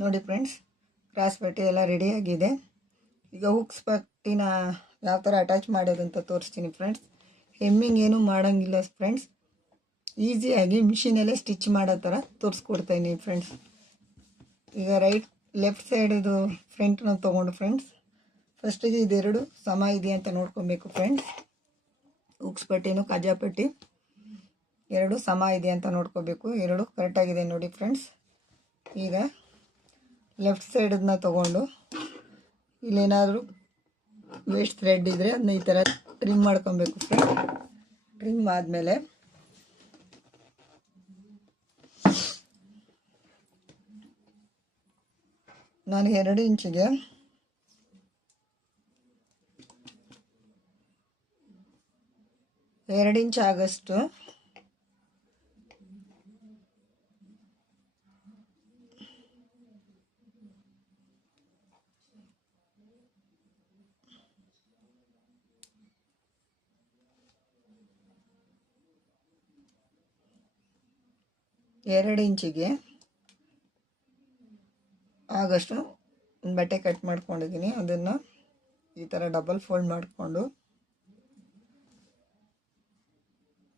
ನೋಡಿ friends, cross ಪಟ್ಟಿ ಎಲ್ಲ ರೆಡಿಯಾಗಿದೆ. ಈಗ ಹುಕ್ಸ್ ಪಟ್ಟಿನ ಯಾವ ಥರ ಅಟ್ಯಾಚ್ ಮಾಡೋದು ಅಂತ ತೋರಿಸ್ತೀನಿ ಫ್ರೆಂಡ್ಸ್. ಹೆಮ್ಮಿಂಗ್ ಏನೂ ಮಾಡೋಂಗಿಲ್ಲ ಫ್ರೆಂಡ್ಸ್, ಈಸಿಯಾಗಿ ಮಿಷಿನಲ್ಲೇ ಸ್ಟಿಚ್ ಮಾಡೋ ಥರ ತೋರಿಸ್ಕೊಡ್ತಾಯಿನಿ ಫ್ರೆಂಡ್ಸ್. ಈಗ ಲೆಫ್ಟ್ ಸೈಡಿದು ಫ್ರಂಟ್ನ ತೊಗೊಂಡು ಫ್ರೆಂಡ್ಸ್, ಫಸ್ಟಿಗೆ ಇದೆರಡು ಸಮ ಇದೆಯಾ ಅಂತ ನೋಡ್ಕೊಬೇಕು ಫ್ರೆಂಡ್ಸ್. ಹುಕ್ಸ್ ಪಟ್ಟಿನೂ ಕಜಾ ಪಟ್ಟಿ ಎರಡು ಸಮ ಇದೆ ಅಂತ ನೋಡ್ಕೋಬೇಕು. ಎರಡು ಕರೆಕ್ಟಾಗಿದೆ ನೋಡಿ ಫ್ರೆಂಡ್ಸ್. ಈಗ ಲೆಫ್ಟ್ ಸೈಡನ್ನ ತೊಗೊಂಡು ಇಲ್ಲೇನಾದರೂ ವೇಸ್ಟ್ ಥ್ರೆಡ್ ಇದ್ದರೆ ಅದನ್ನ ಈ ಥರ ಟ್ರಿಮ್ ಮಾಡ್ಕೊಬೇಕು ಫ್ರೆಂಡ್ಸ್. ಟ್ರಿಮ್ ಆದಮೇಲೆ ನಾನು 2 ಇಂಚಿಗೆ 2 ಇಂಚ್ ಆಗಷ್ಟು ಆಗಷ್ಟು ಒಂದು ಬಟ್ಟೆ ಕಟ್ ಮಾಡ್ಕೊಂಡಿದ್ದೀನಿ. ಅದನ್ನು ಈ ಥರ ಡಬಲ್ ಫೋಲ್ಡ್ ಮಾಡಿಕೊಂಡು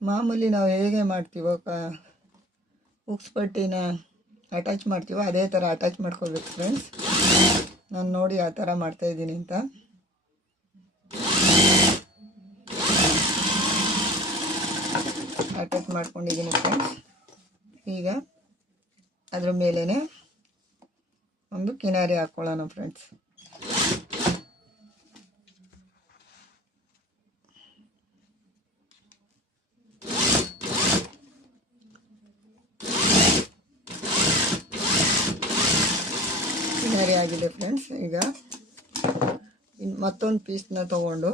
ಮಾಮೂಲಿ ನಾವು ಹೇಗೆ ಮಾಡ್ತೀವೋ ಹುಕ್ಸ್ ಪಟ್ಟಿನ ಅಟ್ಯಾಚ್ ಮಾಡ್ತೀವೋ ಅದೇ ಥರ ಅಟ್ಯಾಚ್ ಮಾಡ್ಕೋಬೇಕು ಫ್ರೆಂಡ್ಸ್. ನಾನು ನೋಡಿ ಆ ಥರ ಮಾಡ್ತಾಯಿದ್ದೀನಿ ಅಂತ. ಅಟ್ಯಾಚ್ ಮಾಡ್ಕೊಂಡಿದ್ದೀನಿ ಫ್ರೆಂಡ್ಸ್. ಈಗ ಅದ್ರ ಮೇಲೇ ಒಂದು ಕಿನಾರಿ ಹಾಕ್ಕೊಳ್ಳೋಣ ಫ್ರೆಂಡ್ಸ್. ಕಿನಾರಿ ಆಗಿದೆ ಫ್ರೆಂಡ್ಸ್. ಈಗ ಮತ್ತೊಂದು ಪೀಸ್ನ ತಗೊಂಡು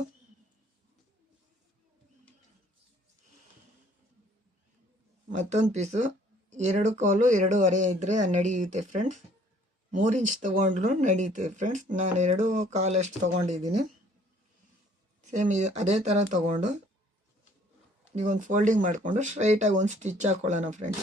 ಮತ್ತೊಂದು ಪೀಸು 2 ಕಾಲು 2.5 ಇದ್ದರೆ ನಡೆಯುತ್ತೆ ಫ್ರೆಂಡ್ಸ್. 3 ಇಂಚ್ ತೊಗೊಂಡ್ರು ನಡೆಯುತ್ತೆ ಫ್ರೆಂಡ್ಸ್. ನಾನು 2 ಕಾಲಷ್ಟು ತೊಗೊಂಡಿದ್ದೀನಿ. ಸೇಮ್ ಅದೇ ಥರ ತೊಗೊಂಡು ಈಗ ಒಂದು ಫೋಲ್ಡಿಂಗ್ ಮಾಡಿಕೊಂಡು ಸ್ಟ್ರೈಟಾಗಿ ಒಂದು ಸ್ಟಿಚ್ ಹಾಕ್ಕೊಳ್ಳೋಣ ಫ್ರೆಂಡ್ಸ್.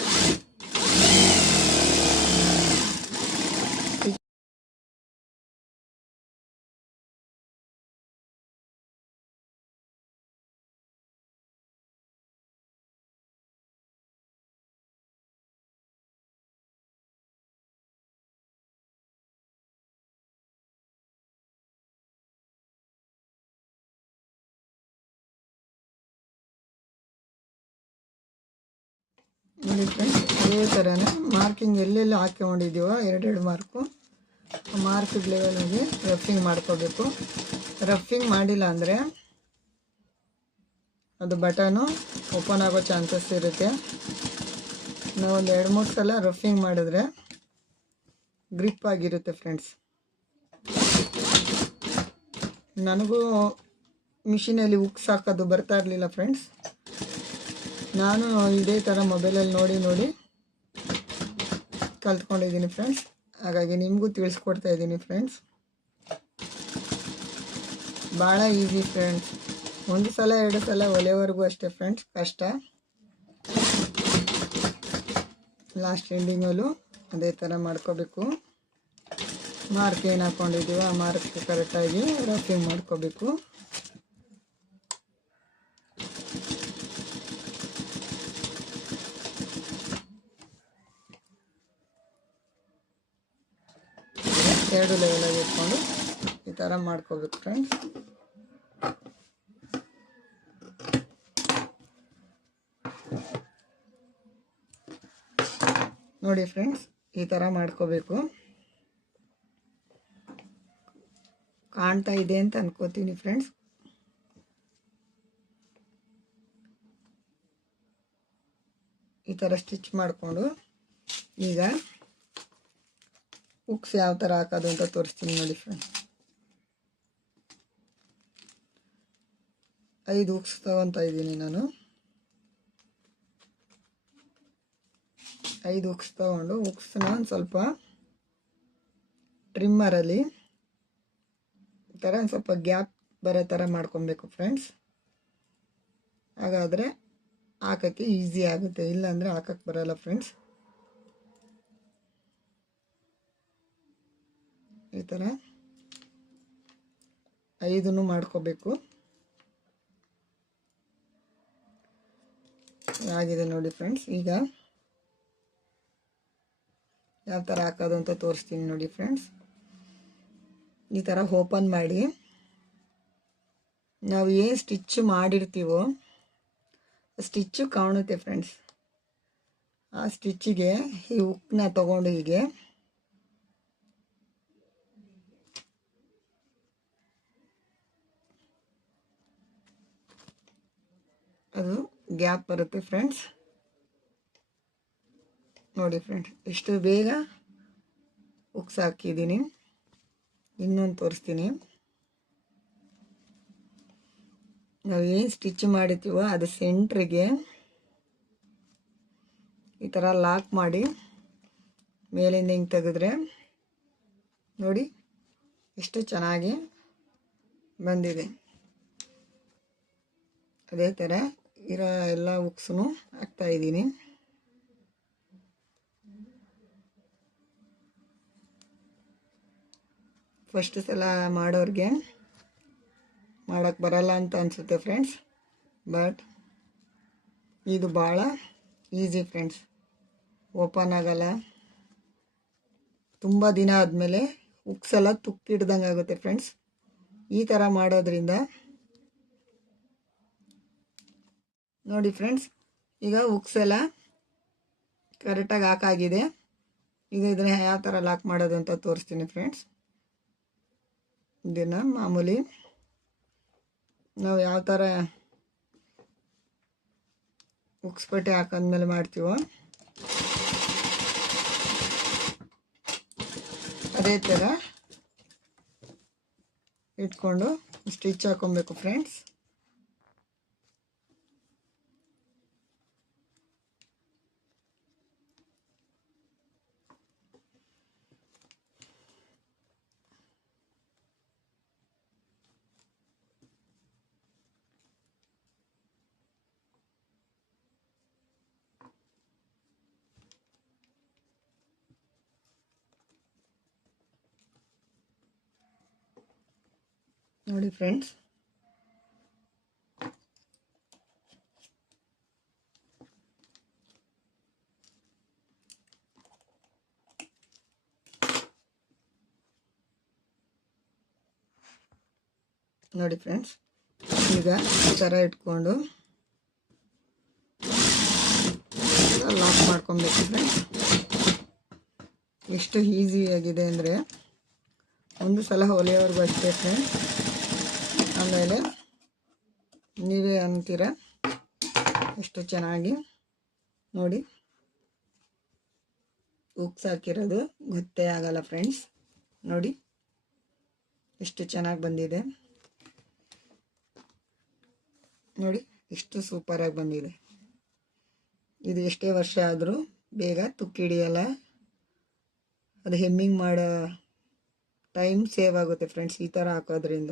ನೋಡಿ ಫ್ರೆಂಡ್ಸ್, ಅದೇ ಥರನೇ ಮಾರ್ಕಿಂಗ್ ಎಲ್ಲೆಲ್ಲಿ ಹಾಕ್ಕೊಂಡಿದ್ದೀವೋ 2 ಮಾರ್ಕ್ ಲೆವೆಲ್ಗೆ ರಫಿಂಗ್ ಮಾಡ್ಕೋಬೇಕು. ರಫಿಂಗ್ ಮಾಡಿಲ್ಲ ಅಂದರೆ ಅದು ಬಟನು ಓಪನ್ ಆಗೋ ಚಾನ್ಸಸ್ ಇರುತ್ತೆ. ನಾವೊಂದು 2-3 ಸಲ ರಫಿಂಗ್ ಮಾಡಿದ್ರೆ ಗ್ರಿಪ್ ಆಗಿರುತ್ತೆ ಫ್ರೆಂಡ್ಸ್. ನನಗೂ ಮಿಷಿನಲ್ಲಿ ಹುಕ್ಸ್ ಹಾಕೋದು ಬರ್ತಾ ಇರಲಿಲ್ಲ ಫ್ರೆಂಡ್ಸ್. ನಾನು ಇದೇ ಥರ ಮೊಬೈಲಲ್ಲಿ ನೋಡಿ ಕಲ್ತ್ಕೊಂಡಿದ್ದೀನಿ ಫ್ರೆಂಡ್ಸ್. ಹಾಗಾಗಿ ನಿಮಗೂ ತಿಳಿಸ್ಕೊಡ್ತಾ ಇದ್ದೀನಿ ಫ್ರೆಂಡ್ಸ್. ಭಾಳ ಈಸಿ ಫ್ರೆಂಡ್ಸ್. 1 ಸಲ 2 ಸಲ ಒಲೆವರೆಗೂ ಅಷ್ಟೇ ಫ್ರೆಂಡ್ಸ್ ಕಷ್ಟ. ಲಾಸ್ಟ್ ಎಂಡಿಂಗಲ್ಲೂ ಅದೇ ಥರ ಮಾಡ್ಕೋಬೇಕು. ಮಾರ್ಕ್ ಏನು ಹಾಕ್ಕೊಂಡಿದ್ದೀವೋ ಆ ಮಾರ್ಕ್ ಕರೆಕ್ಟಾಗಿ ರಫಿಂಗ್ ಮಾಡ್ಕೋಬೇಕು. ಎರಡು ಲೆವೆಲಾಗಿ ಇಟ್ಕೊಂಡು ಈ ಥರ ಮಾಡ್ಕೋಬೇಕು ಫ್ರೆಂಡ್ಸ್. ನೋಡಿ ಫ್ರೆಂಡ್ಸ್, ಈ ಥರ ಮಾಡ್ಕೋಬೇಕು. ಕಾಣ್ತಾ ಇದೆ ಅಂತ ಅನ್ಕೋತೀನಿ ಫ್ರೆಂಡ್ಸ್. ಈ ಥರ ಸ್ಟಿಚ್ ಮಾಡಿಕೊಂಡು ಈಗ ಹುಕ್ಸ್ ಯಾವ ಥರ ಹಾಕೋದು ಅಂತ ತೋರಿಸ್ತೀನಿ ನೋಡಿ ಫ್ರೆಂಡ್ಸ್. 5 ಹುಕ್ಸ್ ತೊಗೊತಾ ಇದ್ದೀನಿ ನಾನು. 5 ಹುಕ್ಸ್ ತೊಗೊಂಡು ಹುಕ್ಸ್ನ ಒಂದು ಸ್ವಲ್ಪ ಟ್ರಿಮ್ಮರಲ್ಲಿ ಈ ಥರ ಒಂದು ಸ್ವಲ್ಪ ಗ್ಯಾಪ್ ಬರೋ ಥರ ಮಾಡ್ಕೊಬೇಕು ಫ್ರೆಂಡ್ಸ್. ಹಾಗಾದರೆ ಹಾಕೋಕ್ಕೆ ಈಸಿ ಆಗುತ್ತೆ, ಇಲ್ಲಾಂದರೆ ಹಾಕೋಕ್ಕೆ ಬರೋಲ್ಲ ಫ್ರೆಂಡ್ಸ್. ಈ ಥರ 5 ಮಾಡ್ಕೋಬೇಕು. ಆಗಿದೆ ನೋಡಿ ಫ್ರೆಂಡ್ಸ್. ಈಗ ಯಾವ ಥರ ಹಾಕೋದು ಅಂತ ತೋರಿಸ್ತೀನಿ ನೋಡಿ ಫ್ರೆಂಡ್ಸ್. ಈ ಥರ ಓಪನ್ ಮಾಡಿ ನಾವು ಏನು ಸ್ಟಿಚ್ ಮಾಡಿರ್ತೀವೋ ಸ್ಟಿಚ್ಚು ಕಾಣುತ್ತೆ ಫ್ರೆಂಡ್ಸ್. ಆ ಸ್ಟಿಚ್ಚಿಗೆ ಈ ಹುಕ್ಕನ್ನ ತಗೊಂಡು ಹೀಗೆ ಅದು ಗ್ಯಾಪ್ ಬರುತ್ತೆ ಫ್ರೆಂಡ್ಸ್. ನೋಡಿ ಫ್ರೆಂಡ್ಸ್, ಎಷ್ಟು ಬೇಗ ಹುಕ್ಸ್ ಹಾಕಿದ್ದೀನಿ. ಇನ್ನೊಂದು ತೋರಿಸ್ತೀನಿ. ನಾವು ಏನು ಸ್ಟಿಚ್ ಮಾಡಿರ್ತೀವೋ ಅದು ಸೆಂಟ್ರಿಗೆ ಈ ಥರ ಲಾಕ್ ಮಾಡಿ ಮೇಲಿಂದ ಹಿಂಗೆ ತೆಗೆದ್ರೆ ನೋಡಿ ಎಷ್ಟು ಚೆನ್ನಾಗಿ ಬಂದಿದೆ. ಅದೇ ಥರ ಇರೋ ಎಲ್ಲ ಹುಕ್ಸನ್ನು ಹಾಕ್ತಾಯಿದ್ದೀನಿ. ಫಸ್ಟ್ ಸಲ ಮಾಡೋರಿಗೆ ಮಾಡೋಕ್ಕೆ ಬರಲ್ಲ ಅಂತ ಅನಿಸುತ್ತೆ ಫ್ರೆಂಡ್ಸ್, ಬಟ್ ಇದು ಭಾಳ ಈಸಿ ಫ್ರೆಂಡ್ಸ್. ಓಪನ್ ಆಗಲ್ಲ. ತುಂಬ ದಿನ ಆದಮೇಲೆ ಹುಕ್ಸೆಲ್ಲ ತುಕ್ಕಿಡ್ದಂಗೆ ಆಗುತ್ತೆ ಫ್ರೆಂಡ್ಸ್. ಈ ಥರ ಮಾಡೋದ್ರಿಂದ ನೋಡಿ ಫ್ರೆಂಡ್ಸ್, ಈಗ ಹುಕ್ಸೆಲ್ಲ ಕರೆಕ್ಟಾಗಿ ಹಾಕಾಗಿದೆ. ಈಗ ಇದನ್ನು ಯಾವ ಥರ ಲಾಕ್ ಮಾಡೋದು ಅಂತ ತೋರಿಸ್ತೀನಿ ಫ್ರೆಂಡ್ಸ್. ಇದನ್ನು ಮಾಮೂಲಿ ನಾವು ಯಾವ ಥರ ಹುಕ್ಸ್ ಪಟ್ಟಿ ಹಾಕೊಂಡ್ಮೇಲೆ ಮಾಡ್ತೀವೋ ಅದೇ ಥರ ಇಟ್ಕೊಂಡು ಸ್ಟಿಚ್ ಹಾಕೊಬೇಕು ಫ್ರೆಂಡ್ಸ್. ನೋಡಿ ಫ್ರೆಂಡ್ಸ್, ನೋಡಿ ಫ್ರೆಂಡ್ಸ್, ಈಗ ಈ ಥರ ಇಟ್ಕೊಂಡು ಲಾಕ್ ಮಾಡ್ಕೊಬೇಕು ಫ್ರೆಂಡ್ಸ್. ಎಷ್ಟು ಈಸಿಯಾಗಿದೆ ಅಂದರೆ ಒಂದು ಸಲ ಹೊಲಿಯೋವರೆಗೂ ಅಷ್ಟೇ ಫ್ರೆಂಡ್ಸ್. ಆಮೇಲೆ ನೀವೇ ಅಂತೀರ ಎಷ್ಟು ಚೆನ್ನಾಗಿ ನೋಡಿ ಹುಕ್ಸ್ ಹಾಕಿರೋದು ಗೊತ್ತೇ ಆಗಲ್ಲ ಫ್ರೆಂಡ್ಸ್. ನೋಡಿ ಎಷ್ಟು ಚೆನ್ನಾಗಿ ಬಂದಿದೆ. ನೋಡಿ ಎಷ್ಟು ಸೂಪರಾಗಿ ಬಂದಿದೆ. ಇದು ಎಷ್ಟೇ ವರ್ಷ ಆದರೂ ಬೇಗ ತುಕ್ಕಿಡಿಯಲ್ಲ. ಅದು ಹೆಮ್ಮಿಂಗ್ ಮಾಡೋ ಟೈಮ್ ಸೇವ್ ಆಗುತ್ತೆ ಫ್ರೆಂಡ್ಸ್ ಈ ಥರ ಹಾಕೋದ್ರಿಂದ.